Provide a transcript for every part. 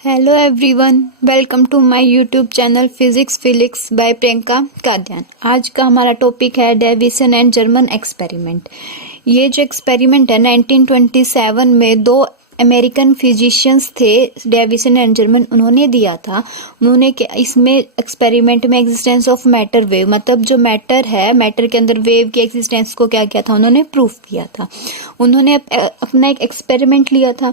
Hello everyone, welcome to my YouTube channel physics Felix by Priyanka Kadyan. आज का हमारा topic है डेविसन एंड जर्मन एक्सपेरिमेंट। ये जो एक्सपेरिमेंट है 1927 में दो अमेरिकन फिजिशियंस थे, डेविसन एंड जर्मन, उन्होंने दिया था। उन्होंने इसमें एक्सपेरिमेंट में एग्जिस्टेंस ऑफ मैटर वेव, मतलब जो मैटर है, मैटर के अंदर वेव की एग्जिस्टेंस को क्या किया था, उन्होंने प्रूफ किया था। उन्होंने अपना एक एक्सपेरिमेंट लिया था।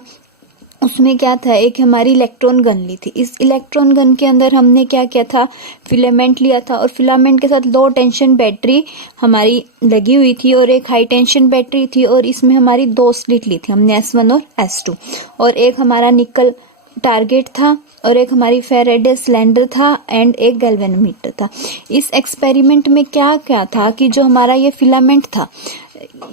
उसमें क्या था, एक हमारी इलेक्ट्रॉन गन ली थी। इस इलेक्ट्रॉन गन के अंदर हमने क्या किया था, फिलामेंट लिया था और फिलामेंट के साथ लो टेंशन बैटरी हमारी लगी हुई थी और एक हाई टेंशन बैटरी थी और इसमें हमारी दो स्लिट ली थी हमने, S1 और S2, और एक हमारा निकल टारगेट था और एक हमारी फेराडे सिलेंडर था एंड एक गैल्वेनोमीटर था। इस एक्सपेरिमेंट में क्या क्या था कि जो हमारा ये फिलामेंट था,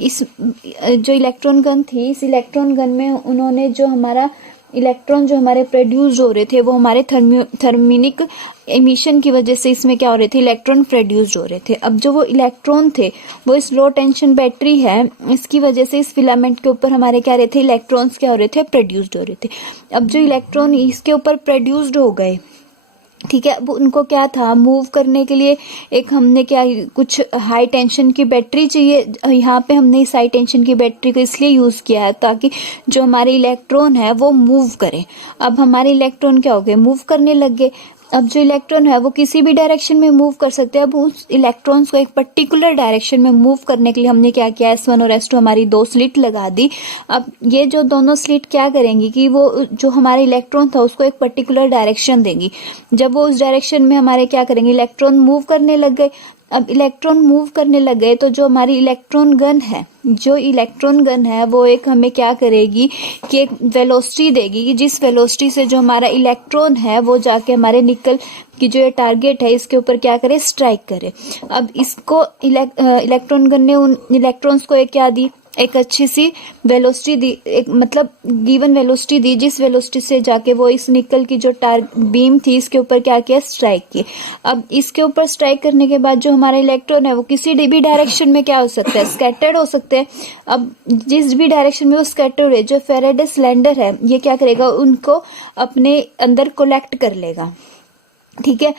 इस जो इलेक्ट्रॉन गन थी, इस इलेक्ट्रॉन गन में उन्होंने जो हमारा इलेक्ट्रॉन जो हमारे प्रोड्यूस हो रहे थे वो हमारे थर्मिनिक एमिशन की वजह से इसमें क्या हो रहे थे, इलेक्ट्रॉन प्रोड्यूस हो रहे थे। अब जो वो इलेक्ट्रॉन थे वो इस लो टेंशन बैटरी है, इसकी वजह से इस फिलामेंट के ऊपर हमारे क्या रहे थे, इलेक्ट्रॉन्स क्या हो रहे थे, प्रोड्यूस्ड हो रहे थे। अब जो इलेक्ट्रॉन इसके ऊपर प्रोड्यूस्ड हो गए, ठीक है, अब उनको क्या था, मूव करने के लिए एक हमने क्या, कुछ हाई टेंशन की बैटरी चाहिए। यहाँ पे हमने इस हाई टेंशन की बैटरी को इसलिए यूज किया है ताकि जो हमारे इलेक्ट्रॉन है वो मूव करे। अब हमारे इलेक्ट्रॉन क्या हो गए, मूव करने लग गए। अब जो इलेक्ट्रॉन है वो किसी भी डायरेक्शन में मूव कर सकते हैं। अब उस इलेक्ट्रॉन्स को एक पर्टिकुलर डायरेक्शन में मूव करने के लिए हमने क्या किया, S1 और S2 हमारी दो स्लिट लगा दी। अब ये जो दोनों स्लिट क्या करेंगी कि वो जो हमारा इलेक्ट्रॉन था उसको एक पर्टिकुलर डायरेक्शन देंगी। जब वो उस डायरेक्शन में हमारे क्या करेंगे, इलेक्ट्रॉन मूव करने लग गए। अब इलेक्ट्रॉन मूव करने लग गए तो जो हमारी इलेक्ट्रॉन गन है, जो इलेक्ट्रॉन गन है वो एक हमें क्या करेगी कि एक वेलोसिटी देगी कि जिस वेलोसिटी से जो हमारा इलेक्ट्रॉन है वो जाके हमारे निकल की जो ये टारगेट है इसके ऊपर क्या करे, स्ट्राइक करे। अब इसको इलेक्ट्रॉन गन ने उन इलेक्ट्रॉन्स को एक क्या दी, एक अच्छी सी वेलोसिटी दी, एक मतलब गिवन वेलोसिटी दी, जिस वेलोसिटी से जाके वो इस निकल की जो बीम थी इसके ऊपर क्या किया, स्ट्राइक किए। अब इसके ऊपर स्ट्राइक करने के बाद जो हमारा इलेक्ट्रॉन है वो किसी भी डायरेक्शन में क्या हो सकता है, स्कैटर्ड हो सकते हैं। अब जिस भी डायरेक्शन में वो स्कैटर्ड है, जो फेराडे सिलेंडर है ये क्या करेगा, उनको अपने अंदर कोलेक्ट कर लेगा। ठीक है,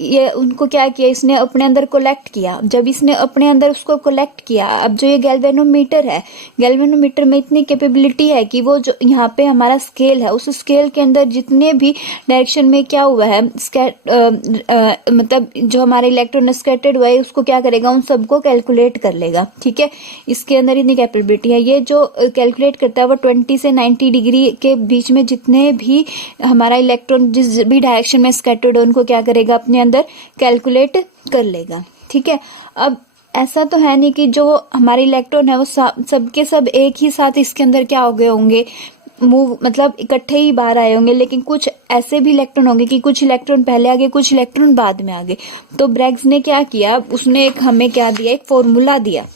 ये उनको क्या किया, इसने अपने अंदर कोलेक्ट किया। जब इसने अपने अंदर उसको कोलेक्ट किया, अब जो ये गैल्वेनोमीटर है, गैल्वेनोमीटर में इतनी कैपेबिलिटी है कि वो जो यहाँ पे हमारा स्केल है, उस स्केल के अंदर जितने भी डायरेक्शन में क्या हुआ है, मतलब जो हमारा इलेक्ट्रॉन स्कैटर्ड हुआ है उसको क्या करेगा, उन सबको कैलकुलेट कर लेगा। ठीक है, इसके अंदर इतनी कैपेबिलिटी है। ये जो कैलकुलेट करता है वो 20 से 90 डिग्री के बीच में जितने भी हमारा इलेक्ट्रॉन जिस भी डायरेक्शन में स्कैटर्ड हो उनको क्या करेगा, अपने अंदर कैलकुलेट कर लेगा। ठीक है, अब ऐसा तो है नहीं कि जो हमारे इलेक्ट्रॉन है वो सबके सब एक ही साथ इसके अंदर क्या हो गए होंगे, मूव, मतलब इकट्ठे ही बाहर आए होंगे, लेकिन कुछ ऐसे भी इलेक्ट्रॉन होंगे कि कुछ इलेक्ट्रॉन पहले आ गए, कुछ इलेक्ट्रॉन बाद में आ गए। तो ब्रैग्स ने क्या किया, उसने एक हमें क्या दिया, एक फॉर्मूला दिया।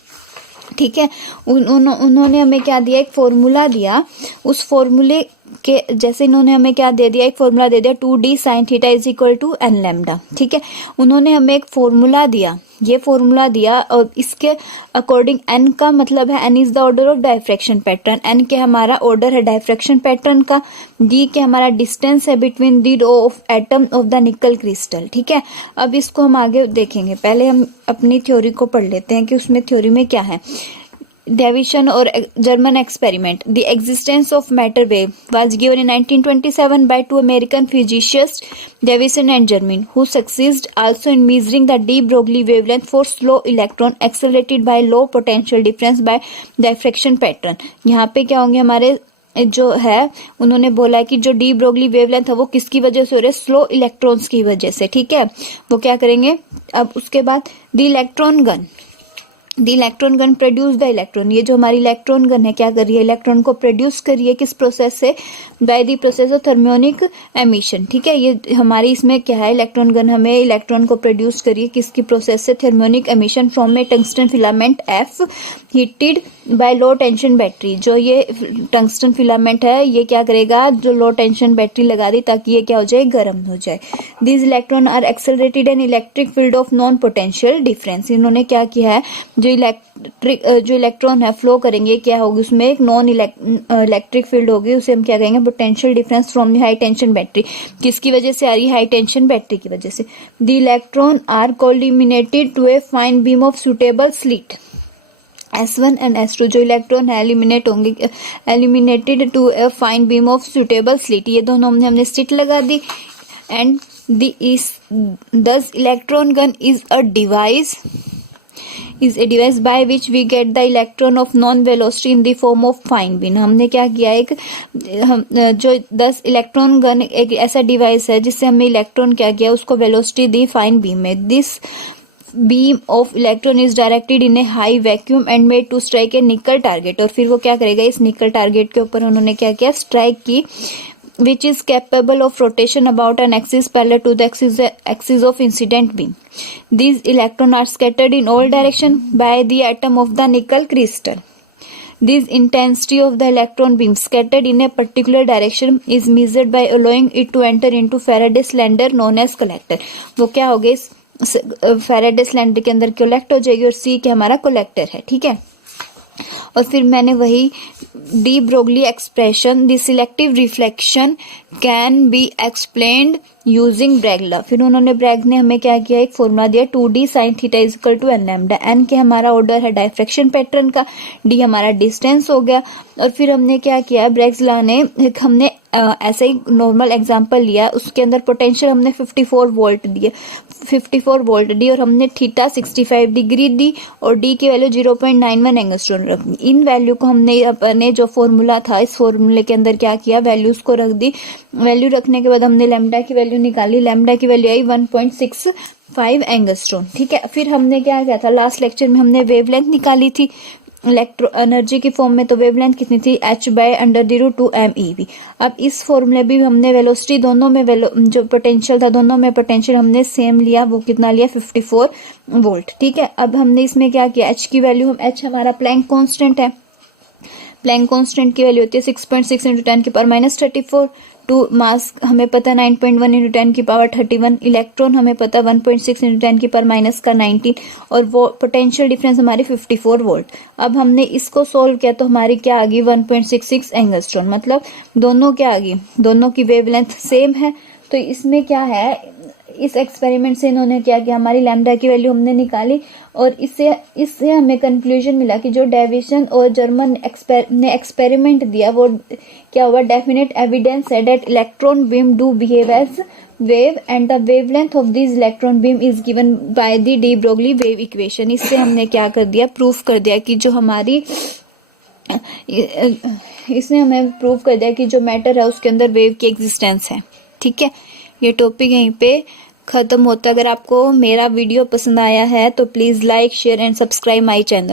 ठीक है, उन्होंने हमें क्या दिया, एक फॉर्मूला दिया। उस फॉर्मूले के जैसे इन्होंने हमें क्या दे दिया, एक फॉर्मूला दे दिया, 2d sin theta is equal to n lambda. ठीक है, उन्होंने हमें एक फॉर्मूला दिया, ये फॉर्मूला दिया और इसके अकॉर्डिंग n का मतलब है, n is the order of diffraction pattern, n के हमारा ऑर्डर है डायफ्रैक्शन पैटर्न का, d के हमारा डिस्टेंस है between the row of atom of the nickel crystal. ठीक है, अब इसको हम आगे देखेंगे, पहले हम अपनी थ्योरी को पढ़ लेते हैं कि उसमें थ्योरी में क्या है। Davison or German experiment. The existence of matter wave was given in 1927 by two American physicists, Davison and Germain, who succeeded also in measuring the de Broglie wavelength for slow electron accelerated by low potential difference by diffraction pattern. यहाँ पे क्या होंगे हमारे जो है, उन्होंने बोला कि जो डी ब्रोगली वेवलेंथ है वो किसकी वजह से हो रहा है, स्लो इलेक्ट्रॉन्स की वजह से। ठीक है, वो क्या करेंगे। अब उसके बाद the electron gun produce the electron, ये जो हमारी इलेक्ट्रॉन गन है क्या कर रही है, इलेक्ट्रॉन को प्रोड्यूस कर रही है, किस प्रोसेस से, by the process of thermionic emission. ठीक है, ये हमारी इसमें क्या है, इलेक्ट्रॉन गन हमें इलेक्ट्रॉन को प्रोड्यूस करिए किसकी प्रोसेस से, thermionic emission from A tungsten filament F heated bye low tension battery. जो ये टंगस्टन फिलामेंट है ये क्या करेगा, जो लो टेंशन बैटरी लगा दी ताकि ये क्या हो जाए, गर्म हो जाए। These electron are accelerated in electric field of known potential difference. इन्होंने क्या किया है, जो इलेक्ट्रॉन है फ्लो करेंगे, क्या होगी उसमें एक नॉन इलेक्ट्रिक फील्ड होगी, उसे हम क्या कहेंगे potential difference from the high tension battery. किसकी वजह से आ रही है? हाई टेंशन बैटरी की वजह से। The electron are collimated to a fine beam of suitable slit. S1 and S2 जो इलेक्ट्रॉन है एलिमिनेट होंगे, eliminated to a fine beam of suitable slit. ये दोनों हमने स्लिट लगा दी। And thus electron gun is a device by which we get the electron of non velocity in the form of fine beam। हमने क्या किया, जो 10 electron gun एक ऐसा डिवाइस है जिससे हमने इलेक्ट्रॉन क्या किया, उसको वेलोसिटी दी फाइन बीम में। This beam of electron is directed in a high vacuum and made to strike a nickel target. और फिर वो क्या करेगा, इस निकल टारगेट के ऊपर उन्होंने क्या किया, स्ट्राइक की, which is capable of rotation about an axis parallel to the axis of incident beam. These electrons are scattered in all directions by the atom of the nickel crystal. This intensity of the electron beam scattered in a particular direction is measured by allowing it to enter into Faraday cylinder known as collector. वो क्या हो गया, इस Faraday cylinder के अंदर collect हो जाएगी और C के हमारा कलेक्टर है, ठीक है। और फिर मैंने वही de Broglie expression the selective reflection can be explained using Bragg law. फिर उन्होंने ब्रैग ने हमें क्या किया, एक फॉर्मूला दिया 2d sin theta is equal to n lambda. n के हमारा ऑर्डर है डायफ्रैक्शन पैटर्न का, d हमारा डिस्टेंस हो गया। और फिर हमने क्या किया, ब्रैग्स लॉ ने हमने ऐसा ही नॉर्मल एग्जांपल लिया, उसके अंदर पोटेंशियल हमने 54 वोल्ट दिए, 54 वोल्ट दी और हमने थीटा 65 डिग्री दी और डी की वैल्यू 0.91 एंगस्ट्रॉम रखनी। इन वैल्यू को हमने अपने जो फॉर्मूला था, इस फॉर्मूले के अंदर क्या किया, वैल्यूज को रख दी। वैल्यू रखने के बाद हमने लैम्डा की वैल्यू निकाली, लैम्डा की वैल्यू आई 1.65 एंगस्ट्रॉम, ठीक है। फिर हमने क्या किया था, लास्ट लेक्चर में हमने वेवलेंथ निकाली थी इलेक्ट्रो एनर्जी की फॉर्म में। तो वेवलेंथ कितनी थी, h/√2mEV। अब इस फॉर्मूले भी हमने वेलोसिटी दोनों में जो पोटेंशियल था दोनों में पोटेंशियल हमने सेम लिया, वो कितना लिया 54 वोल्ट, ठीक है। अब हमने इसमें क्या किया, h की वैल्यू, h हमारा प्लैंक कांस्टेंट है, प्लैंक कांस्टेंट की वैल्यू होती है 6.6 × 10⁻34। टू मास हमें पता 9.1 × 10⁻31, इलेक्ट्रॉन हमें पता 1.6 × 10⁻19 और वो पोटेंशियल डिफरेंस हमारी 54 वोल्ट। अब हमने इसको सोल्व किया तो हमारी क्या आ गई 1.66 एंगस्ट्रॉम, मतलब दोनों क्या आ गई, दोनों की वेवलेंथ सेम है। तो इसमें क्या है, इस एक्सपेरिमेंट से इन्होंने क्या किया, हमारी लैम्डा की वैल्यू हमने निकाली और इससे हमें कंक्लूजन मिला कि जो डेविसन और जर्मन ने एक्सपेरिमेंट दिया वो क्या हुआ, डेफिनेट एविडेंस है that electron beam do behave as wave and the wavelength of this electron beam is given by the de Broglie wave equation. इससे हमने क्या कर दिया, प्रूफ कर दिया कि जो हमारी इसने हमें प्रूफ कर दिया कि जो मैटर है उसके अंदर वेव की एग्जिस्टेंस है, ठीक है। ये टॉपिक यहीं पे खत्म होता है। अगर आपको मेरा वीडियो पसंद आया है तो please like share and subscribe my channel.